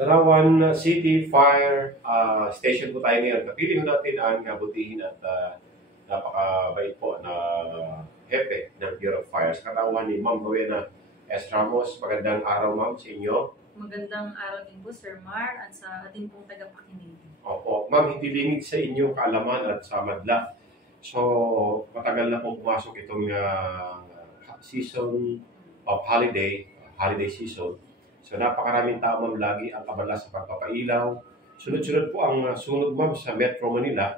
Dalawan City Fire Station po tayo ngayon. Kapili natin ang kabutihin at napakabait po na hepe ng Bureau of Fires. Katawan ni Ma'am Rowena S. Ramos. Magandang araw, Ma'am, sa inyo. Magandang araw din po, Sir Mar, at sa ating pong tagapakinig. Opo. Ma'am, hindi lingid sa inyong kaalaman at sa madla. So, matagal na po pumasok itong season of holiday season. So, napakaraming tao, ma'am, lagi ang abala sa pagpapailaw. Sunod-sunod po ang sunog, ma'am, sa Metro Manila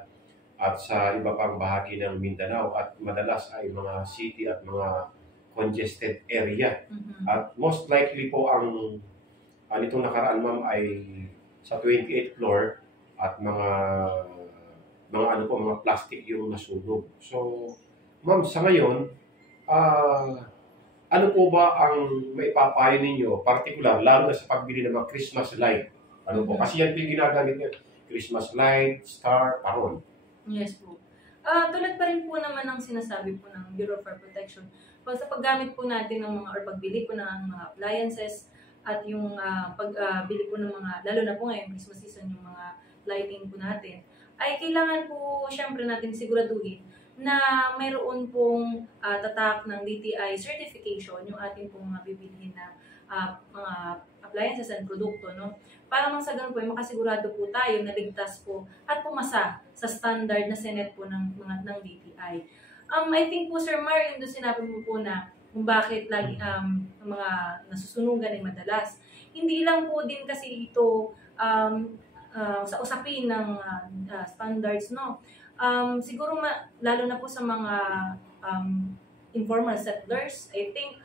at sa iba pang bahagi ng Mindanao at madalas ay mga city at mga congested area. At most likely po ang nitong nakaraan, ma'am, ay sa 28th floor at mga plastic yung nasunog. So, ma'am, sa ngayon, ano po ba ang maipapayo ninyo, particular, lalo na sa pagbili ng mga Christmas light? Ano po? Kasi yan po yung ginagamit nyo. Christmas light, star, paron. Yes po. Tulad pa rin po naman ng sinasabi po ng Bureau of Fire Protection, sa paggamit po natin ng mga, or pagbili po ng mga appliances, at yung pagbili po ng mga, lalo na po ngayon, Christmas season, yung mga lighting po natin, ay kailangan po syempre natin siguraduhin na mayroon pong tatak ng DTI certification yung ating pong mga bibilihin na mga appliances and produkto, no? Para mang sa ganun po, makasigurado po tayo na ligtas po at pumasa sa standard na sinet po ng DTI. I think po, Sir Mar, yung doon sinabi mo po na kung bakit lagi mga nasusunugan ay madalas. Hindi lang po din kasi ito sa usapin ng standards, no? Siguro lalo na po sa mga informal settlers, I think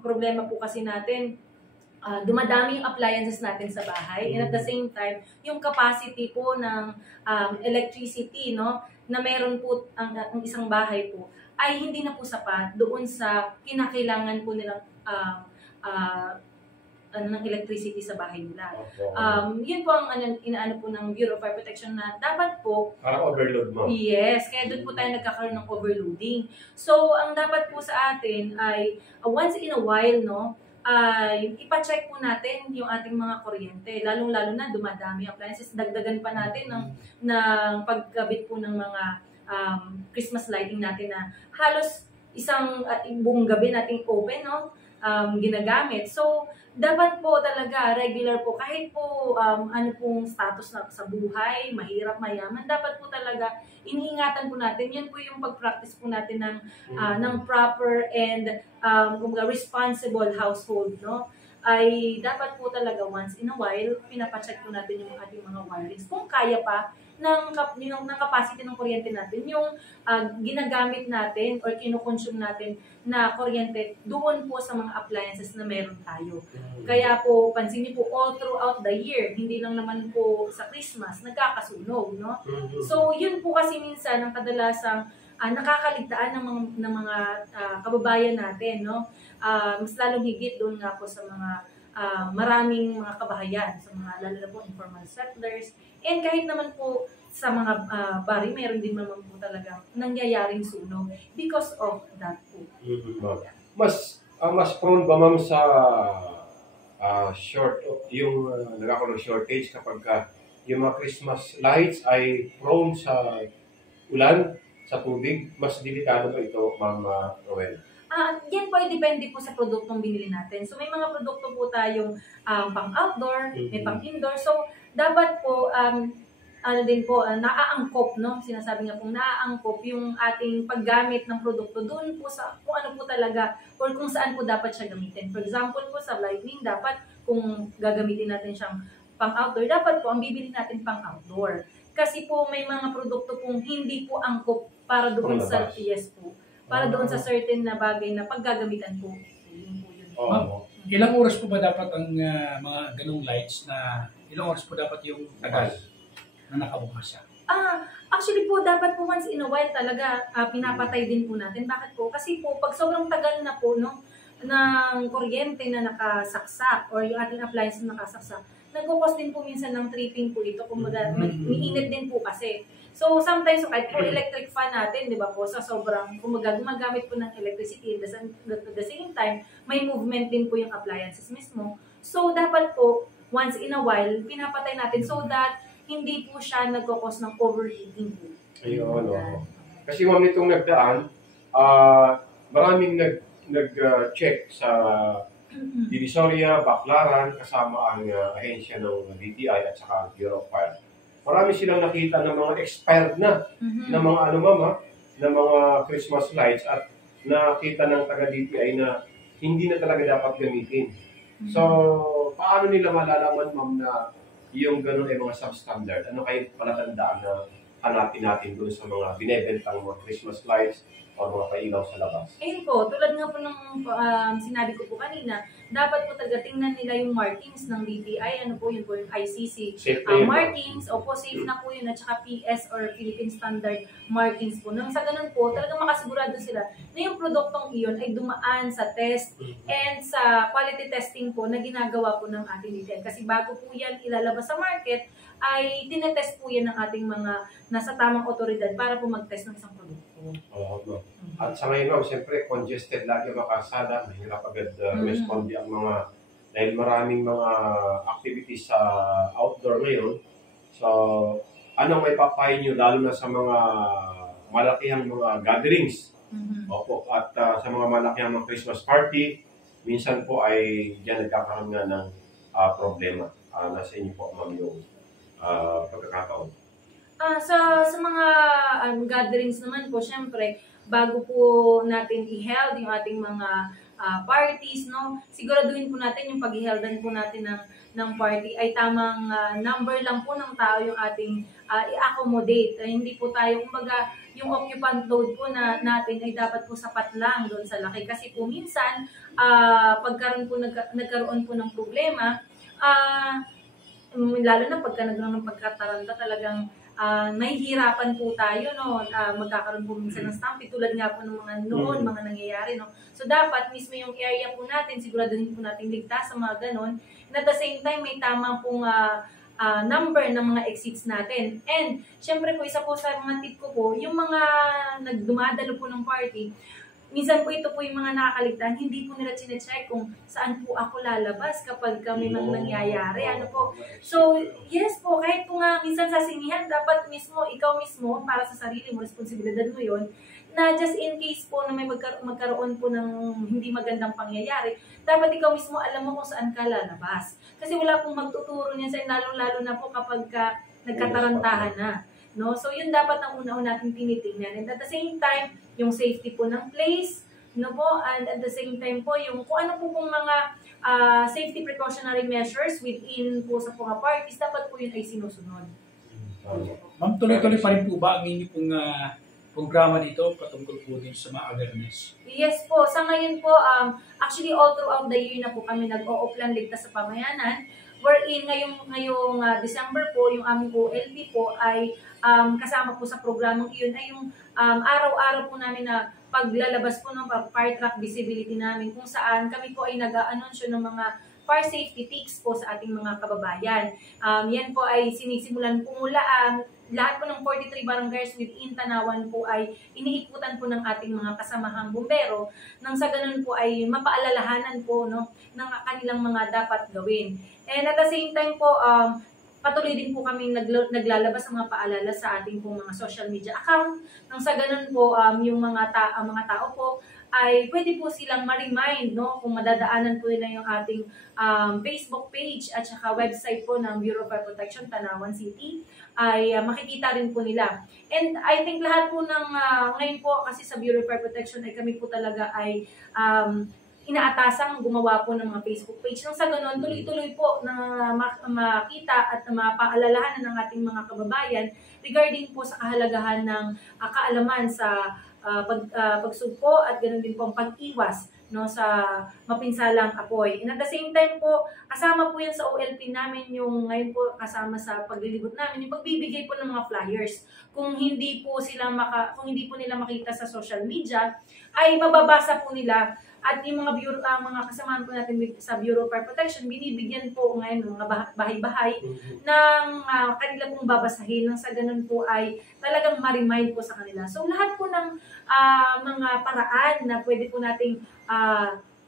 problema po kasi natin, dumadami yung appliances natin sa bahay, and at the same time, yung capacity po ng electricity, no, na meron po ang isang bahay po, ay hindi na po sapat doon sa kinakailangan po nilang ng electricity sa bahay nila. Yun po ang inaano po ng Bureau of Fire Protection na dapat po parang overload mo. Yes, kaya doon po tayo nagkakaroon ng overloading. So, ang dapat po sa atin ay once in a while, no, ipa-check po natin yung ating mga kuryente. Lalong-lalo na dumadami ang appliances. Dagdagan pa natin ng pagkabit po ng mga Christmas lighting natin na halos isang buong gabi nating open, no? Ginagamit. So, dapat po talaga regular po, kahit po ano pong status na sa buhay, mahirap, mayaman, dapat po talaga iniingatan po natin. Yan po yung pag-practice po natin ng proper and responsible household, no? Ay dapat po talaga once in a while, pinapacheck po natin yung ating mga wirings. Kung kaya pa, ng capacity ng kuryente natin, yung ginagamit natin or kinukonsume natin na kuryente doon po sa mga appliances na meron tayo. Kaya po, pansin niyo po, all throughout the year, hindi lang naman po sa Christmas, nagkakasunog, no? So, yun po kasi minsan ang kadalasang nakakaligtaan ng mga kababayan natin, no? Mas lalong higit doon nga po sa mga maraming mga kabahayan, sa mga lalo na po informal settlers, and kahit naman po sa mga bari, meron din naman po talagang nangyayaring sunog because of that po. Mas prone ba, ma'am, sa nagkakaroon ng shortage kapag yung mga Christmas lights ay prone sa ulan, sa tubig? Mas delikado ba ito, Ma'am Rowena? Yan po ay depende po sa produktong binili natin. So, may mga produkto po tayong pang-outdoor, may pang-indoor. So, dapat po, naaangkop, no? Sinasabi nga pong naaangkop yung ating paggamit ng produkto doon po sa kung ano po talaga or kung saan po dapat siya gamitin. For example po, sa lighting, dapat kung gagamitin natin siyang pang-outdoor, dapat po ang bibili natin pang-outdoor. Kasi po may mga produkto pong hindi po angkop para doon sa para doon sa certain na bagay na paggagamitan po. Yun po yun. Ilang oras po ba dapat ang mga ganung lights ilang oras po dapat yung tagal na nakabukas siya? Actually po, dapat po once in a while talaga pinapatay din po natin. Bakit po? Kasi po, pag sobrang tagal na po, no, ng kuryente na nakasaksak or yung ating appliance na nakasaksak, nagkukos din po minsan ng tripping po ito. Kumbaga, umiinit din po kasi. So, sometimes, kahit po electric fan natin, di ba po, sa sobrang, kumbaga, gumagamit po ng electricity, at the same time, may movement din po yung appliances mismo. So, dapat po, once in a while, pinapatay natin so that hindi po siya nagkakos ng overheating po. Ayun, no. Kasi ma'am, nitong nagdaan, maraming nag-check sa Divisoria, Baclaran, kasama ang ahensya ng DTI at saka Bureau of Fire. Marami silang nakita ng mga expired na ng mga ng mga Christmas lights at nakita ng taga-DTI na hindi na talaga dapat gamitin. So, paano nila malalaman, ma'am, na yung gano'n ay mga substandard? Ano kayo palatandaan na hanapin natin doon sa mga binebentang mga Christmas lights o mga pailaw sa labas? Ayun po, tulad nga po ng sinabi ko po kanina, dapat po talaga tingnan nila yung markings ng DTI, ano po yun po yung ICC markings, o po safe na po yun, at saka PS or Philippine Standard markings po. Nang sa ganun po, talaga makasigurado sila na yung produktong iyon ay dumaan sa test and sa quality testing po na ginagawa po ng ating DTI. Kasi bago po yan ilalabas sa market, ay tinetest po yan ng ating mga nasa tamang otoridad para po mag-test ng isang produkto. Oo. At sa ngayon, ma'am, siyempre, congested lagi ang makasada. Mahirap agad respond ang mga, dahil maraming mga activities sa outdoor ngayon. So, anong may papayo nyo, lalo na sa mga malakihang mga gatherings? Opo. At sa mga malakihang mga Christmas party, minsan po ay diyan nagkakaroon nga ng problema. Nasa inyo po, ma'am, yung pagkakataon. Sa mga gatherings naman po, syempre, bago po natin i-held yung ating mga parties, no, siguraduhin po natin yung pag-i-heldan po natin ng party ay tamang number lang po ng tao yung ating i-accommodate. Hindi po tayo, kumbaga, yung occupant load po natin ay dapat po sapat lang doon sa laki. Kasi po minsan, nagkaroon po ng problema, lalo na pagka nagkaroon ng pagkataranta, talagang nahihirapan po tayo, no? Magkakaroon po minsan ng stampede, tulad nga po ng mga noon, mga nangyayari, no? So, dapat mismo yung area po natin, siguraduhin po natin ligtas sa mga ganon. And at the same time, may tamang pong number ng mga exits natin. And, syempre po, isa po sa mga tip ko po, yung mga nagdumadalo po ng party, minsan po ito po yung mga nakakaligtaan, hindi po nila chinecheck kung saan po ako lalabas kapag kami mang nangyayari. Ano po? So, yes po, kahit po nga minsan sa sinihan, dapat mismo, ikaw mismo, para sa sarili mo, responsibilidad mo yon, na just in case po na may magkaroon po ng hindi magandang pangyayari, dapat ikaw mismo alam mo kung saan ka lalabas. Kasi wala pong magtuturo niyan sa lalo-lalo na po kapag nagkatarantahan na. No? So, yun dapat ang una-una natin tinitingnan. And at the same time, yung safety po ng place, no po, and at the same time po, yung kung ano po pong mga safety precautionary measures within po sa mga parties, dapat po yun ay sinusunod. Ma'am, tuloy-tuloy pa rin po ba ang inyo pong programa dito patungkol po din sa mga awareness? Yes po. Sa ngayon po, actually all throughout the year na po kami nag-o-plan ligtas sa pamayanan, wherein ngayong December po, yung aming OLP po ay kasama po sa programang iyon ay yung araw-araw po namin na paglalabas po ng fire truck visibility namin kung saan kami po ay nag-aanunsyo ng mga fire safety tips po sa ating mga kababayan. Yan po ay sinisimulan po mula lahat po ng 43 barangays within Tanawan po ay iniikutan po ng ating mga kasamahang bumbero nang sa ganun po ay mapaalalahanan po, no, ng kanilang mga dapat gawin. And at the same time po, patuloy din po kaming naglalabas ng mga paalala sa ating pong mga social media account. Nang sa ganun po, yung mga tao po ay pwede po silang ma-remind, no, kung madadaanan po nila yung ating Facebook page at saka website po ng Bureau of Fire Protection Tanawan City, ay makikita rin po nila. And I think lahat po ng ngayon po kasi sa Bureau of Fire Protection ay kami po talaga ay inaatasang gumawa po ng mga Facebook page. Nang sa ganun, tuloy-tuloy po na makita at mapaalalahanan ng ating mga kababayan regarding po sa kahalagahan ng kaalaman sa pagsugpo at ganoon din po ang pag-iwas, no, sa mapinsalang apoy. And at the same time po, kasama po yan sa OLP namin yung ngayon po kasama sa paglilibot namin, yung pagbibigay po ng mga flyers. Kung hindi po nila makita sa social media, ay mababasa po nila. At yung mga kasamahan po natin sa Bureau of Fire Protection, binibigyan po ngayon ng mga bahay-bahay ng kanila pong babasahin. Nang sa ganun po ay talagang ma-remind po sa kanila. So lahat po ng mga paraan na pwede po nating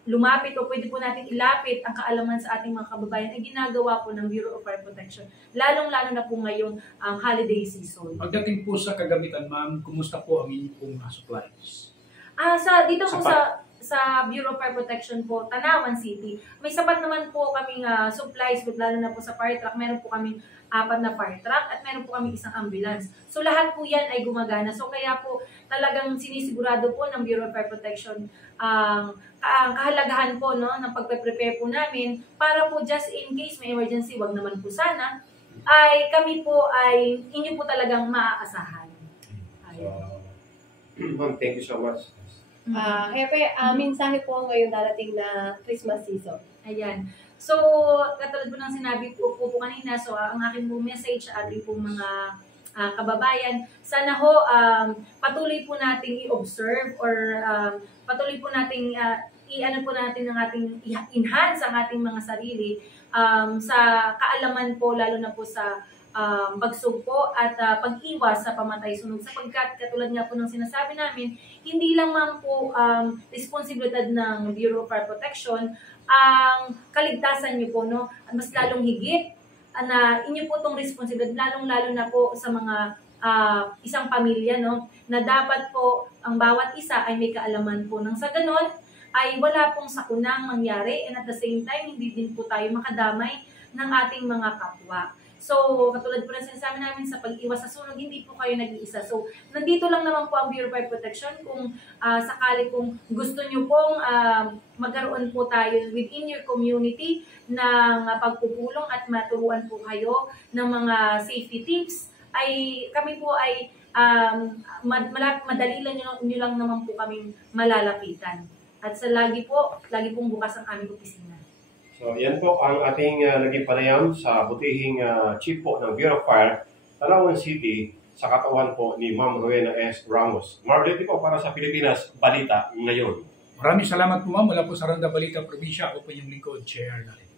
lumapit o pwede po natin ilapit ang kaalaman sa ating mga kababayan ay ginagawa po ng Bureau of Fire Protection. Lalong-lalo na po ngayong holiday season. Pagdating po sa kagamitan, ma'am, kumusta po ang inyong pong supplies? Dito po sa Bureau of Fire Protection po, Tanawan City, may sapat naman po kaming supplies, lalo na po sa fire truck. Meron po kaming 4 na fire truck at meron po kaming isang ambulance. So lahat po yan ay gumagana. So kaya po talagang sinisigurado po ng Bureau of Fire Protection ang kahalagahan po ng pagpe-prepare po namin para po just in case may emergency, wag naman po sana, ay kami po ay inyo po talagang maaasahan. So, ma'am, thank you so much. Hepe, mensahe po ngayon darating na Christmas season. Ayan. So, katulad po ng sinabi po kanina, so ang aking po message sa ating po mga kababayan, sana ho patuloy po nating i-observe or patuloy po nating i-ano po natin ang ating enhance ang ating mga sarili sa kaalaman po, lalo na po sa pagsugpo at pag-iwas sa pamatay-sunog, sapagkat katulad nga po ng sinasabi namin, hindi lang man po responsibilidad ng Bureau of Fire Protection ang kaligtasan niyo po, no? At mas lalong higit na inyo po itong responsibilidad, lalong-lalo na po sa mga isang pamilya, no? Na dapat po ang bawat isa ay may kaalaman po nang sa ganon ay wala pong sakunang mangyari, and at the same time, hindi din po tayo makadamay ng ating mga kapwa. So, katulad po ng sinasabi namin sa pag-iwas sa sunog, hindi po kayo nag-iisa. So, nandito lang naman po ang Bureau of Fire Protection kung sakali kung gusto nyo pong magkaroon po tayo within your community ng pagpupulong at maturuan po kayo ng mga safety tips, ay kami po ay madali lang nyo lang naman po kaming malalapitan. At sa lagi pong bukas ang aming opisina. So, yan po ang ating naging panayam sa butihing chief po ng Bureau of Fire, Tanawan City, sa katawan po ni Ma'am Rowena S. Ramos. Marlete po para sa Pilipinas Balita Ngayon. Maraming salamat po, ma'am. Mula po sa Randa Balita Probinsya, ako po yung lingkod, Chair Narin.